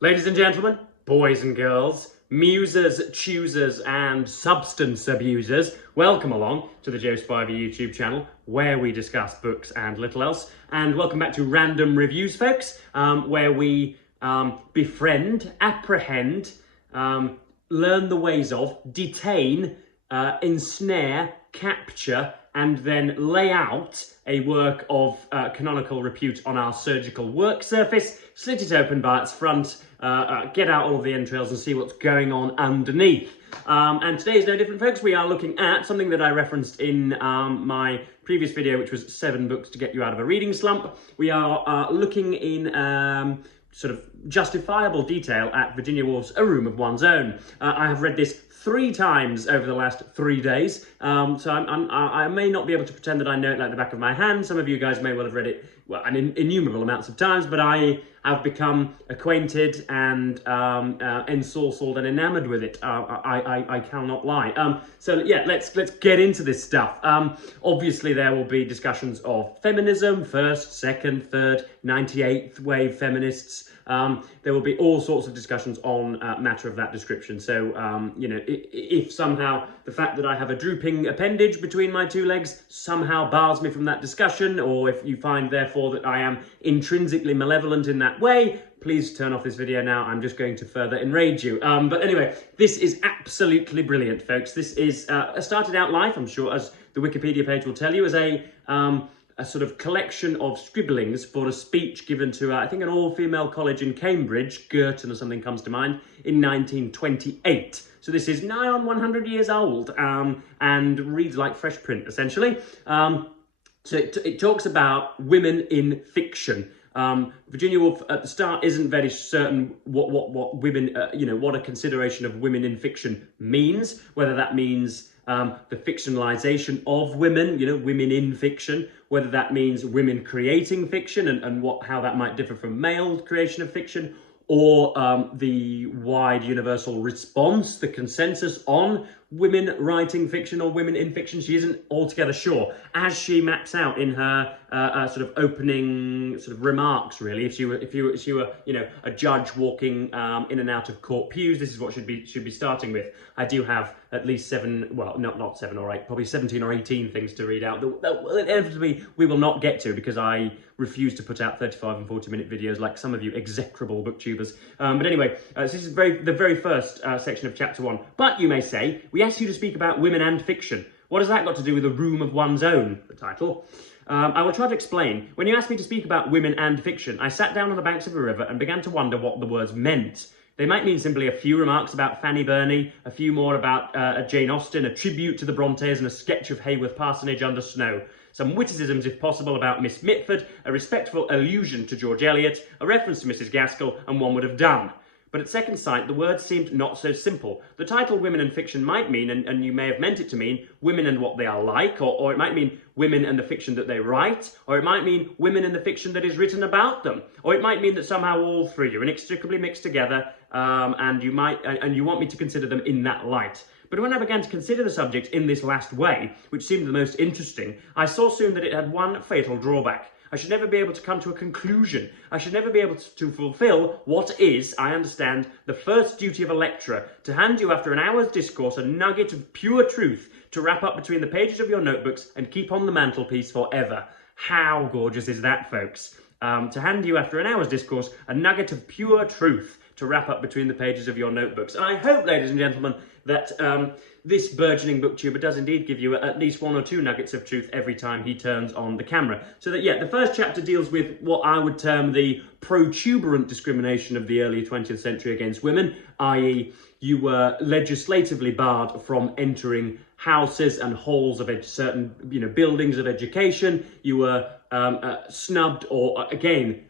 Ladies and gentlemen, boys and girls, musers, choosers, and substance abusers, welcome along to the Joe Spivey YouTube channel, where we discuss books and little else. And welcome back to Random Reviews, folks, where we befriend, apprehend, learn the ways of, detain, ensnare, capture, and then lay out a work of canonical repute on our surgical work surface, slit it open by its front, get out all of the entrails and see what's going on underneath. And today is no different, folks. We are looking at something that I referenced in my previous video, which was 7 books to get you out of a reading slump. We are looking in sort of justifiable detail at Virginia Woolf's A Room of One's Own. I have read this 3 times over the last 3 days, so I may not be able to pretend that I know it like the back of my hand. Some of you guys may well have read it, well, an innumerable amounts of times, but I have become acquainted and ensorcelled and enamoured with it. I cannot lie. So yeah, let's get into this stuff. Obviously, there will be discussions of feminism, first, second, third, 98th wave feminists. There will be all sorts of discussions on matter of that description. So, you know, if somehow the fact that I have a drooping appendage between my 2 legs somehow bars me from that discussion, or if you find, therefore, that I am intrinsically malevolent in that way, please turn off this video now. I'm just going to further enrage you. But anyway, this is absolutely brilliant, folks. This is started out life, I'm sure, as the Wikipedia page will tell you, as a sort of collection of scribblings for a speech given to, I think, an all-female college in Cambridge, Girton or something comes to mind, in 1928. So this is nigh on 100 years old and reads like fresh print, essentially. So it talks about women in fiction. Virginia Woolf at the start isn't very certain what women, you know, what a consideration of women in fiction means, whether that means the fictionalization of women, you know, women in fiction, whether that means women creating fiction and how that might differ from male creation of fiction, or the wide universal response, the consensus on women writing fiction or women in fiction. She isn't altogether sure, as she maps out in her sort of opening sort of remarks. Really, if she were, you know, a judge walking in and out of court pews, this is what should be starting with. I do have at least 7, well, not 7 or 8, probably 17 or 18 things to read out that inevitably we will not get to, because I refuse to put out 35 and 40-minute videos like some of you execrable booktubers. But anyway, so this is the very first section of chapter 1. But you may say, we asked you to speak about women and fiction. What has that got to do with A Room of One's Own, the title? I will try to explain. When you asked me to speak about women and fiction, I sat down on the banks of a river and began to wonder what the words meant. They might mean simply a few remarks about Fanny Burney, a few more about Jane Austen, a tribute to the Brontes, and a sketch of Haworth Parsonage under snow. Some witticisms, if possible, about Miss Mitford, a respectful allusion to George Eliot, a reference to Mrs. Gaskell, and one would have done. But at second sight, the words seemed not so simple. The title Women and Fiction might mean, and you may have meant it to mean, women and what they are like, or it might mean women and the fiction that they write, or it might mean women and the fiction that is written about them, or it might mean that somehow all 3 are inextricably mixed together, and you want me to consider them in that light. But when I began to consider the subject in this last way, which seemed the most interesting, I saw soon that it had one fatal drawback. I should never be able to come to a conclusion. I should never be able to fulfil what is, I understand, the first duty of a lecturer, to hand you after an hour's discourse a nugget of pure truth to wrap up between the pages of your notebooks and keep on the mantelpiece forever. How gorgeous is that, folks? To hand you after an hour's discourse a nugget of pure truth to wrap up between the pages of your notebooks. And I hope, ladies and gentlemen, that this burgeoning booktuber does indeed give you at least 1 or 2 nuggets of truth every time he turns on the camera. So that, yeah, the first chapter deals with what I would term the protuberant discrimination of the early 20th century against women, i.e. you were legislatively barred from entering houses and halls of certain, you know, buildings of education. You were snubbed or, again,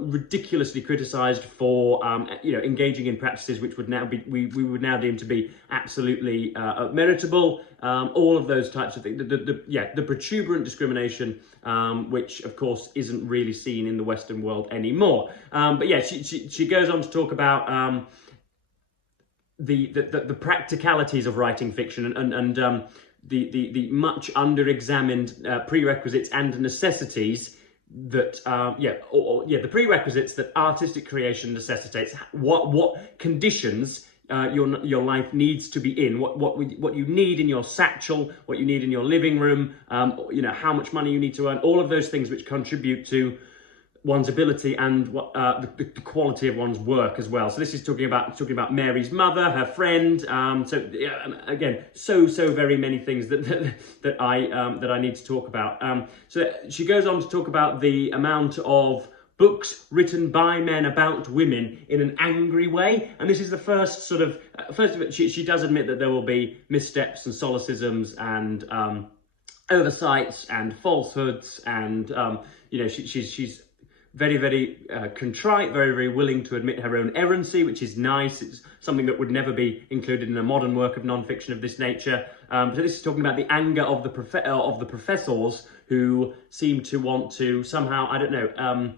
ridiculously criticised for, you know, engaging in practices which would now be, we would now deem to be absolutely meritable. All of those types of things. The protuberant discrimination, which of course isn't really seen in the Western world anymore. But yeah, she goes on to talk about the practicalities of writing fiction and the much under-examined prerequisites and necessities that the prerequisites that artistic creation necessitates, what conditions your life needs to be in, what you need in your satchel, what you need in your living room, how much money you need to earn, all of those things which contribute to one's ability and the quality of one's work as well. So this is talking about Mary's mother, her friend. Again, so very many things that I need to talk about. So she goes on to talk about the amount of books written by men about women in an angry way, and this is the first of it. She does admit that there will be missteps and solecisms and oversights and falsehoods, and she's very contrite, very willing to admit her own errancy, which is nice. It's something that would never be included in a modern work of non-fiction of this nature. So this is talking about the anger of the professors who seem to want to somehow, I don't know,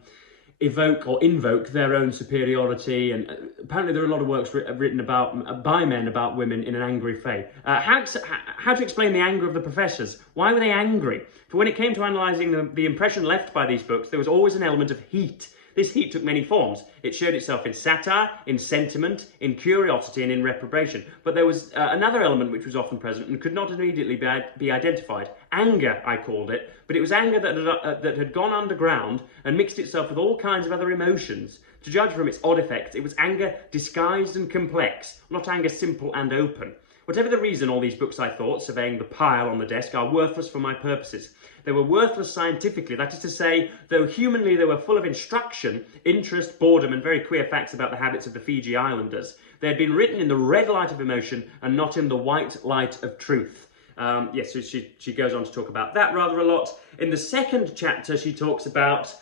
evoke or invoke their own superiority, and apparently there are a lot of works written by men about women in an angry way. How to explain the anger of the professors? Why were they angry? For when it came to analysing the impression left by these books, there was always an element of heat. This heat took many forms. It showed itself in satire, in sentiment, in curiosity, and in reprobation. But there was another element which was often present and could not immediately be identified. Anger, I called it, but it was anger that had gone underground and mixed itself with all kinds of other emotions. To judge from its odd effects, it was anger disguised and complex, not anger simple and open. Whatever the reason, all these books, I thought, surveying the pile on the desk, are worthless for my purposes. They were worthless scientifically, that is to say, though humanly they were full of instruction, interest, boredom, and very queer facts about the habits of the Fiji Islanders. They had been written in the red light of emotion and not in the white light of truth. Yes, so she goes on to talk about that rather a lot. In the second chapter, she talks about...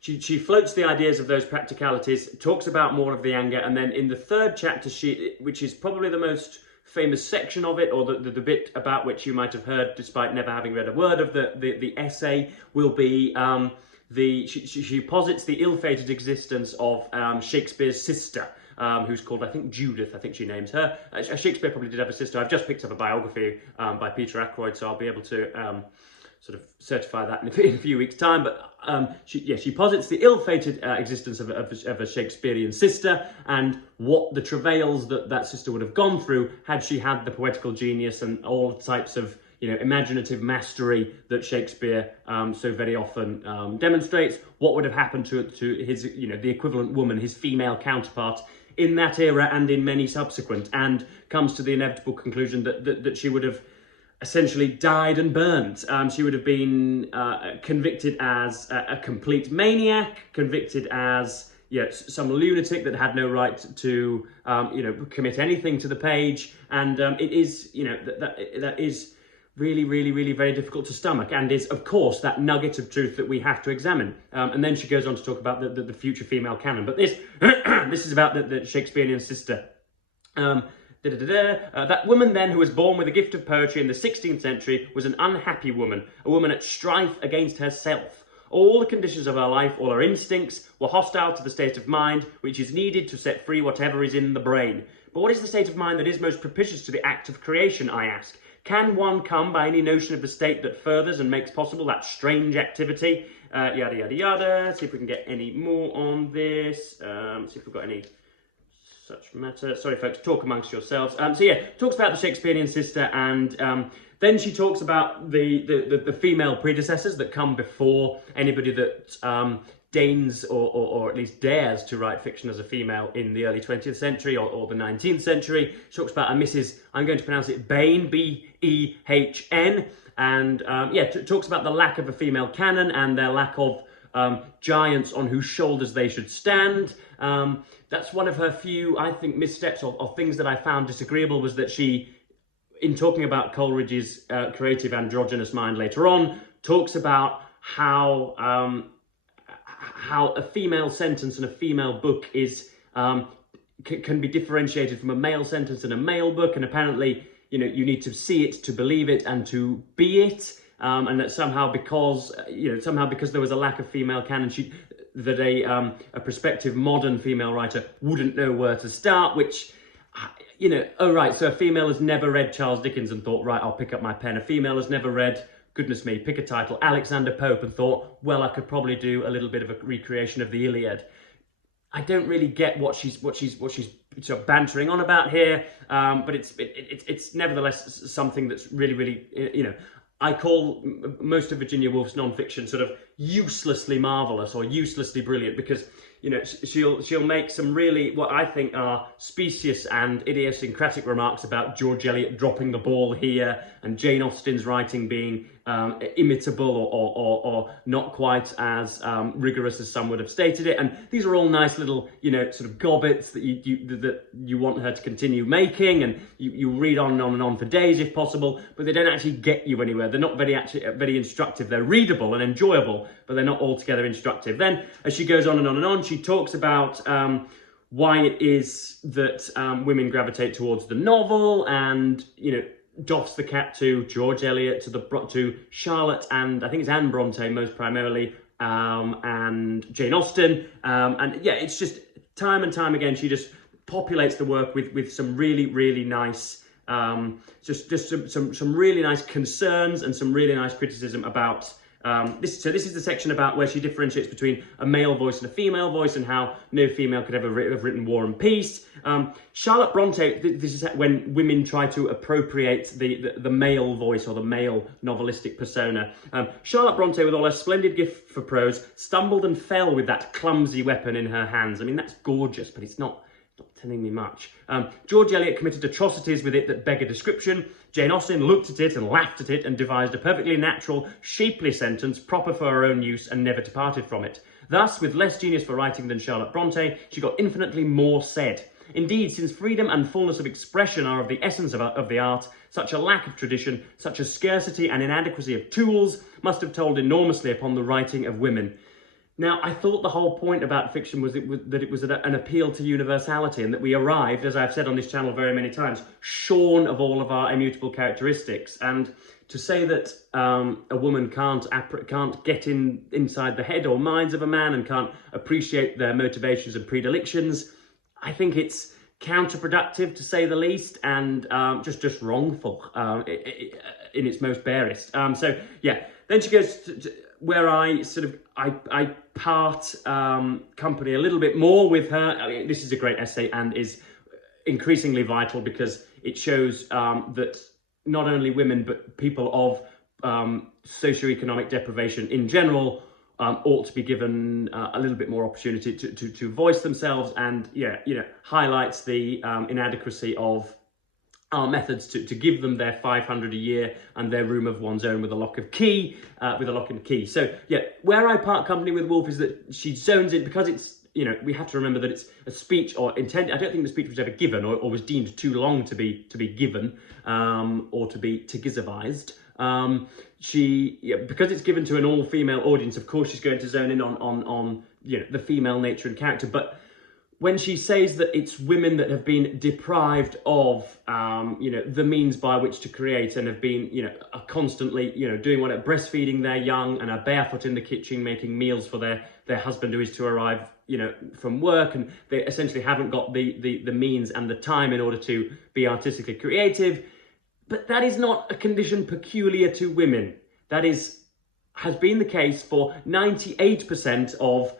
She floats the ideas of those practicalities, talks about more of the anger, and then in the third chapter, which is probably the most famous section of it, or the bit about which you might have heard despite never having read a word of the essay, will be she posits the ill-fated existence of Shakespeare's sister, who's called, I think, Judith, I think she names her. Shakespeare probably did have a sister. I've just picked up a biography by Peter Ackroyd, so I'll be able to sort of certify that in a few weeks' time. But she posits the ill-fated existence of a Shakespearean sister, and what the travails that sister would have gone through had she had the poetical genius and all types of imaginative mastery that Shakespeare so very often demonstrates. What would have happened to his the equivalent woman, his female counterpart in that era and in many subsequent, and comes to the inevitable conclusion that she would have essentially died and burned. She would have been convicted as a complete maniac, convicted as some lunatic that had no right to commit anything to the page, and it is that is really very difficult to stomach, and is of course that nugget of truth that we have to examine. And then she goes on to talk about the future female canon, but this this is about the Shakespearean sister. That woman then, who was born with a gift of poetry in the 16th century, was an unhappy woman, a woman at strife against herself. All the conditions of her life, all her instincts, were hostile to the state of mind which is needed to set free whatever is in the brain. But what is the state of mind that is most propitious to the act of creation, I ask? Can one come by any notion of the state that furthers and makes possible that strange activity? Yada yada yada. See if we can get any more on this. See if we've got any such matter. Sorry folks, talk amongst yourselves. Talks about the Shakespearean sister, and then she talks about the female predecessors that come before anybody that deigns or at least dares to write fiction as a female in the early 20th century or the 19th century. She talks about a Mrs. I'm going to pronounce it Behn, B-E-H-N, and talks about the lack of a female canon and their lack of giants on whose shoulders they should stand. That's one of her few, I think, missteps or things that I found disagreeable, was that she, in talking about Coleridge's creative androgynous mind later on, talks about how a female sentence and a female book is can be differentiated from a male sentence and a male book, and apparently you need to see it to believe it and to be it, and that somehow because there was a lack of female canon, that a prospective modern female writer wouldn't know where to start, which, oh right, so a female has never read Charles Dickens and thought, right, I'll pick up my pen. A female has never read goodness me, pick a title, Alexander Pope, and thought, well, I could probably do a little bit of a recreation of the Iliad. I don't really get what she's sort of bantering on about here, but it's nevertheless something that's really, you know, I call most of Virginia Woolf's non-fiction sort of uselessly marvelous or uselessly brilliant, because, you know, she'll make some really, what I think are specious and idiosyncratic remarks about George Eliot dropping the ball here and Jane Austen's writing being imitable or not quite as rigorous as some would have stated it. And these are all nice little, you know, sort of gobbets that you want her to continue making, and you read on and on for days if possible, but they don't actually get you anywhere. They're not very instructive. They're readable and enjoyable, but they're not altogether instructive. Then, as she goes on and on and on, she talks about why it is that women gravitate towards the novel, and, you know, doffs the cap to George Eliot, to Charlotte, and I think it's Anne Bronte most primarily, and Jane Austen, and yeah, it's just time and time again she just populates the work with some really nice, just some really nice concerns and some really nice criticism about this. So this is the section about where she differentiates between a male voice and a female voice, and how no female could ever have written War and Peace. Charlotte Bronte, this is when women try to appropriate the male voice or the male novelistic persona. Charlotte Bronte, with all her splendid gift for prose, stumbled and fell with that clumsy weapon in her hands. I mean, that's gorgeous, but it's not telling me much. George Eliot committed atrocities with it that beg a description. Jane Austen looked at it and laughed at it and devised a perfectly natural, shapely sentence proper for her own use and never departed from it. Thus, with less genius for writing than Charlotte Bronte, she got infinitely more said. Indeed, since freedom and fullness of expression are of the essence of the art, such a lack of tradition, such a scarcity and inadequacy of tools must have told enormously upon the writing of women. Now, I thought the whole point about fiction was that it was an appeal to universality, and that we arrived, as I've said on this channel very many times, shorn of all of our immutable characteristics. And to say that a woman can't get inside the head or minds of a man and can't appreciate their motivations and predilections, I think it's counterproductive, to say the least, and just wrongful in its most barest. So yeah, then she goes to where I part company a little bit more with her. I mean, this is a great essay and is increasingly vital, because it shows that not only women but people of socioeconomic deprivation in general ought to be given a little bit more opportunity to voice themselves, and highlights the inadequacy of our methods to give them their 500 a year and their room of one's own with a lock and key. So yeah, where I part company with Woolf is that she zones in, because it's, we have to remember that it's a speech, or intended. I don't think the speech was ever given, or was deemed too long to be given, or to be Tigizavized. Because it's given to an all-female audience, of course she's going to zone in on the female nature and character. But when she says that it's women that have been deprived of, the means by which to create, and have been, are constantly, doing what, breastfeeding their young, and are barefoot in the kitchen making meals for their husband who is to arrive, from work, and they essentially haven't got the means and the time in order to be artistically creative. But that is not a condition peculiar to women. That has been the case for 98% of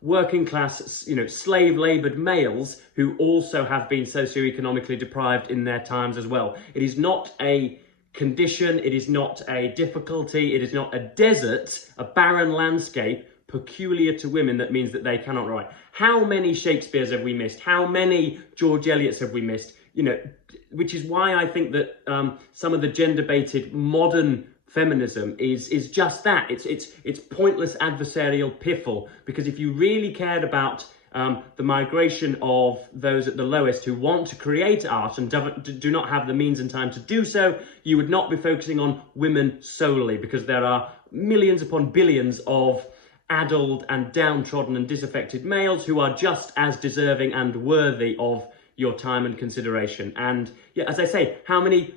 working class, slave laboured males who also have been socioeconomically deprived in their times as well. It is not a condition, it is not a difficulty, it is not a desert, a barren landscape peculiar to women that means that they cannot write. How many Shakespeares have we missed? How many George Eliots have we missed? Which is why I think that some of the gender-baited modern feminism is just that. It's pointless adversarial piffle, because if you really cared about the migration of those at the lowest who want to create art and do not have the means and time to do so, you would not be focusing on women solely, because there are millions upon billions of addled and downtrodden and disaffected males who are just as deserving and worthy of your time and consideration. And yeah, as I say, how many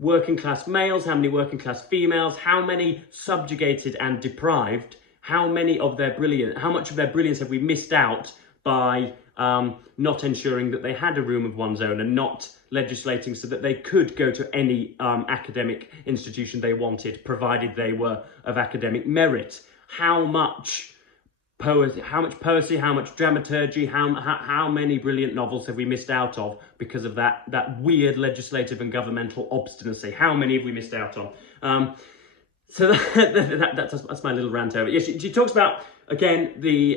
working class males, how many working class females, how many subjugated and deprived, how much of their brilliance have we missed out by not ensuring that they had a room of one's own and not legislating so that they could go to any academic institution they wanted, provided they were of academic merit. How much poetry, how much dramaturgy, how many brilliant novels have we missed out of because of that weird legislative and governmental obstinacy? How many have we missed out on? So that's my little rant over. Yes, she talks about, again, the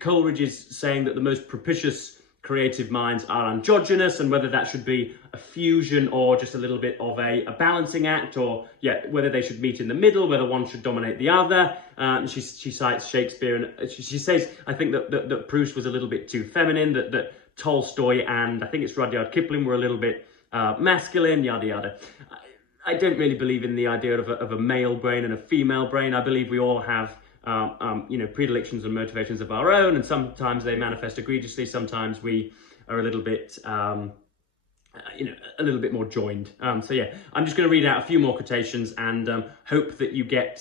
Coleridge is saying that the most propitious creative minds are androgynous, and whether that should be a fusion or just a little bit of a balancing act, or whether they should meet in the middle, whether one should dominate the other. She cites Shakespeare, and she says, I think that Proust was a little bit too feminine, that Tolstoy and I think it's Rudyard Kipling were a little bit masculine, yada yada. I don't really believe in the idea of a male brain and a female brain. I believe we all have predilections and motivations of our own, and sometimes they manifest egregiously. Sometimes we are a little bit, a little bit more joined. So yeah, I'm just going to read out a few more quotations and hope that you get,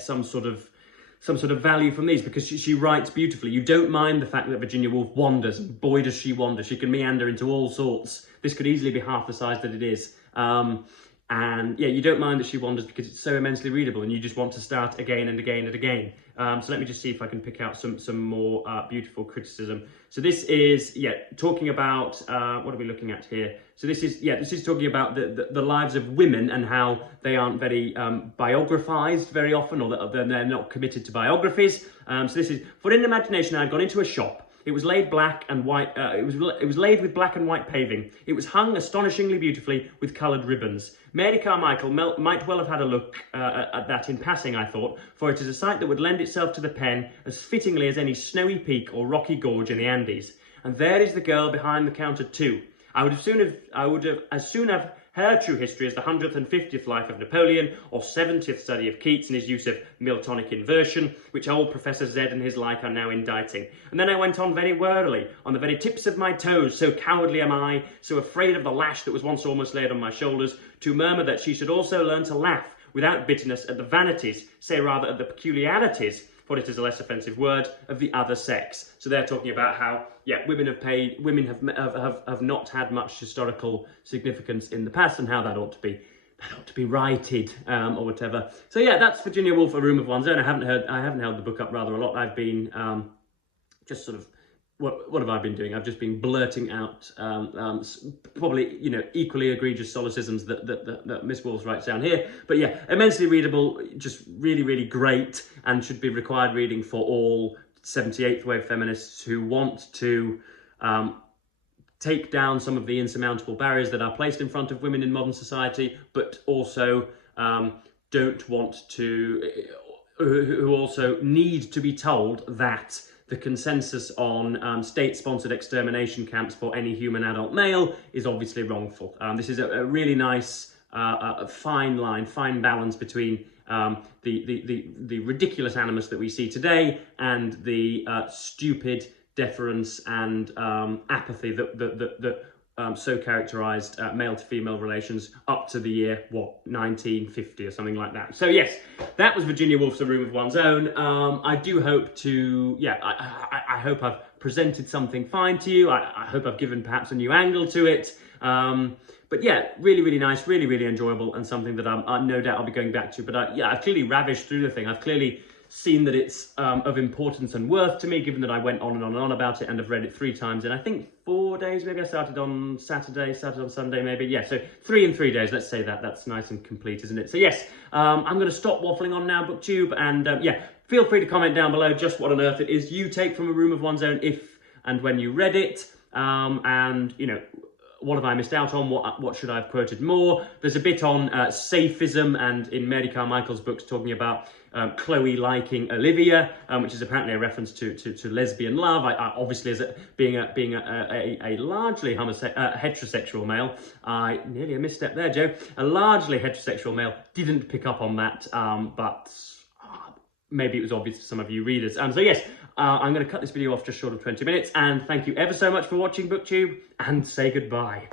some sort of value from these, because she writes beautifully. You don't mind the fact that Virginia Woolf wanders, and boy does she wander. She can meander into all sorts. This could easily be half the size that it is. And yeah, you don't mind that she wanders because it's so immensely readable and you just want to start again and again and again. So let me just see if I can pick out some more beautiful criticism. So this is, talking about, what are we looking at here? So this is talking about the lives of women and how they aren't very biographized very often, or that they're not committed to biographies. So this is, for in imagination I had gone into a shop. It was laid black and white. It was laid with black and white paving. It was hung astonishingly beautifully with coloured ribbons. Mary Carmichael might well have had a look at that in passing, I thought, for it is a sight that would lend itself to the pen as fittingly as any snowy peak or rocky gorge in the Andes. And there is the girl behind the counter too. I would as soon have her true history as the 100th and 50th life of Napoleon, or 70th study of Keats and his use of Miltonic inversion, which old Professor Z and his like are now indicting. And then I went on very warily, on the very tips of my toes, so cowardly am I, so afraid of the lash that was once almost laid on my shoulders, to murmur that she should also learn to laugh without bitterness at the vanities, say rather at the peculiarities, for it is a less offensive word, of the other sex. So they're talking about how, women have not had much historical significance in the past, and how that ought to be righted, or whatever. So yeah, that's Virginia Woolf, A Room of One's Own. I haven't held the book up rather a lot. I've been just sort of, what have I been doing? I've just been blurting out probably equally egregious solecisms that Miss Woolf writes down here. But yeah, immensely readable, just really, really great, and should be required reading for all 78th wave feminists who want to take down some of the insurmountable barriers that are placed in front of women in modern society, but also don't want to, who also need to be told that the consensus on state-sponsored extermination camps for any human adult male is obviously wrongful. This is a really nice, fine line, fine balance between the ridiculous animus that we see today and the stupid deference and apathy that so characterised male-to-female relations up to the year, 1950 or something like that. So yes, that was Virginia Woolf's A Room of One's Own. I do hope to, I hope I've presented something fine to you. I hope I've given perhaps a new angle to it. But yeah, really, really nice, really, really enjoyable, and something that I'm no doubt I'll be going back to. But I've clearly ravished through the thing. I've clearly seen that it's of importance and worth to me, given that I went on and on and on about it and have read it 3 times in, I think, 4 days. Maybe I started on Saturday, started on Sunday, maybe. Yeah, so 3 in 3 days. Let's say that. That's nice and complete, isn't it? So yes, I'm going to stop waffling on now, BookTube, and feel free to comment down below just what on earth it is you take from A Room of One's Own if and when you read it, and what have I missed out on? What should I have quoted more? There's a bit on safism, and in Mary Carmichael's books talking about Chloe liking Olivia, which is apparently a reference to lesbian love. I obviously, as being a largely heterosexual male, I nearly a misstep there, Joe. A largely heterosexual male didn't pick up on that, but maybe it was obvious to some of you readers. So yes, I'm going to cut this video off just short of 20 minutes, and thank you ever so much for watching, BookTube, and say goodbye.